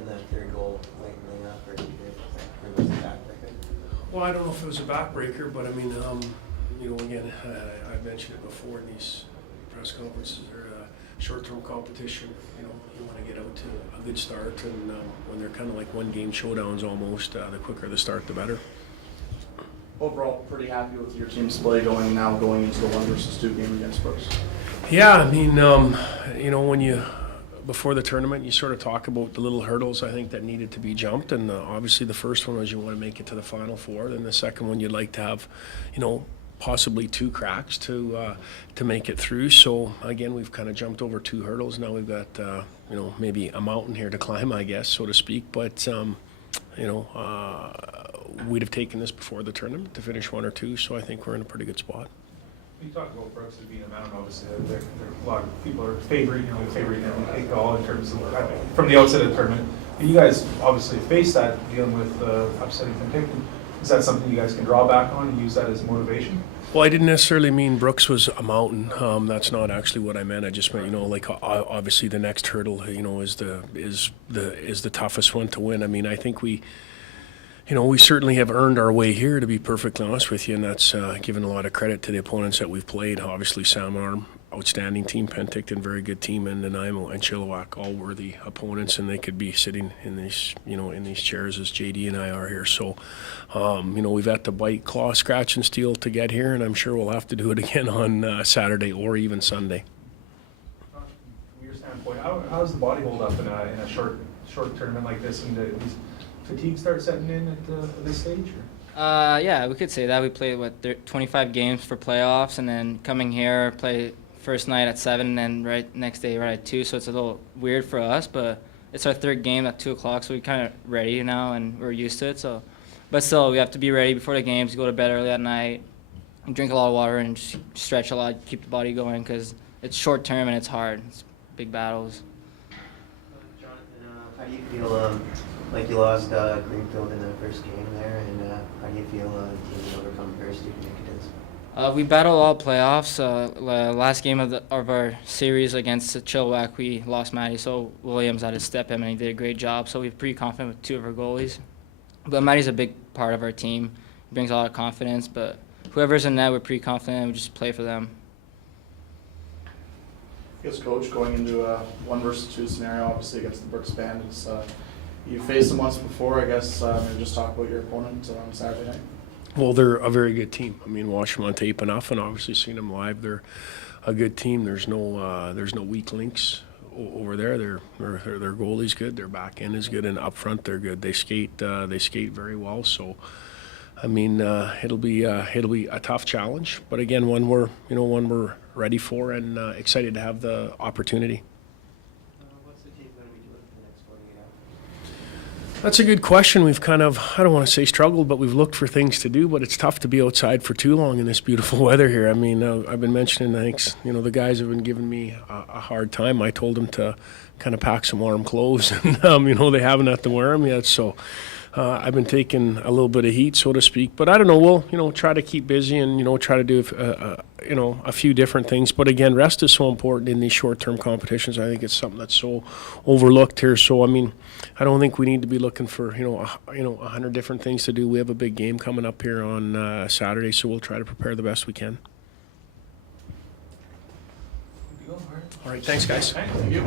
getting that third goal late in the half, or did it was a backbreaker? Well, I don't know if it was a backbreaker, but I mean, again, I mentioned it before in these press conferences or short-term competition. You want to get out to a good start, and when they're kind of like one-game showdowns almost, the quicker the start, the better. Overall, pretty happy with your team's play going into the 1 versus 2 game against Brooks. Yeah, I mean, when you before the tournament, you sort of talk about the little hurdles I think that needed to be jumped, and obviously the first one was you want to make it to the Final Four. Then the second one you'd like to have, possibly 2 cracks to make it through. So again, we've kind of jumped over 2 hurdles. Now we've got maybe a mountain here to climb, I guess, so to speak. But we'd have taken this before the tournament to finish 1 or 2. So I think we're in a pretty good spot. You talk about Brooks as being a mountain, obviously. A lot of people are favoring him to take all in terms of from the outset of the tournament. You guys obviously face that dealing with upsetting Penticton. Is that something you guys can draw back on and use that as motivation? Well, I didn't necessarily mean Brooks was a mountain. That's not actually what I meant. I just meant, obviously the next hurdle, is the toughest one to win. I mean, I think we certainly have earned our way here, to be perfectly honest with you, and that's given a lot of credit to the opponents that we've played. Obviously, Samaarm, outstanding team, Penticton, very good team, and Nanaimo and Chilliwack, all worthy opponents, and they could be sitting in these, in these chairs as JD and I are here. So, we've had to bite, claw, scratch, and steal to get here, and I'm sure we'll have to do it again on Saturday or even Sunday. From your standpoint, how does the body hold up in a short tournament like this, and does fatigue start setting in at this stage? Yeah, we could say that. We played 25 games for playoffs, and then coming here, play first night at 7, and right next day right at 2. So it's a little weird for us, but it's our 3rd game at 2 o'clock, so we're kind of ready now, and we're used to it. So, but still, we have to be ready before the games. Go to bed early at night, and drink a lot of water, and stretch a lot, keep the body going, because it's short term and it's hard. It's big battles. Jonathan, how do you feel? Like you lost Greenfield in the first game there, and how do you feel the team will overcome adversity to make it to this? We battled all playoffs. Last game of our series against Chilliwack, we lost Matty, so Williams had to step in, and he did a great job. So we're pretty confident with 2 of our goalies. But Matty's a big part of our team. He brings a lot of confidence, but whoever's in net, we're pretty confident. We just play for them. I guess, Coach, going into a 1 versus 2 scenario, obviously against the Brooks Bandits, you faced them once before. I guess maybe just talk about your opponent on Saturday night. Well, they're a very good team. I mean, watched them on tape enough, and obviously seen them live. They're a good team. There's no weak links over there. Their goalie's good. Their back end is good, and up front they're good. They skate very well. So, I mean, it'll be a tough challenge, but again, one we're ready for and excited to have the opportunity. What's the team going to be doing for the next 48 hours? That's a good question. We've kind of, I don't want to say struggled, but we've looked for things to do, but it's tough to be outside for too long in this beautiful weather here. I mean, I've been mentioning, thanks, the guys have been giving me a hard time. I told them to kind of pack some warm clothes, and, they haven't had to wear them yet, so I've been taking a little bit of heat, so to speak. But I don't know, we'll, try to keep busy and, try to do, a few different things. But again, rest is so important in these short-term competitions. I think it's something that's so overlooked here. So, I mean, I don't think we need to be looking for, 100 different things to do. We have a big game coming up here on Saturday, so we'll try to prepare the best we can. All right, thanks, guys. Thank you.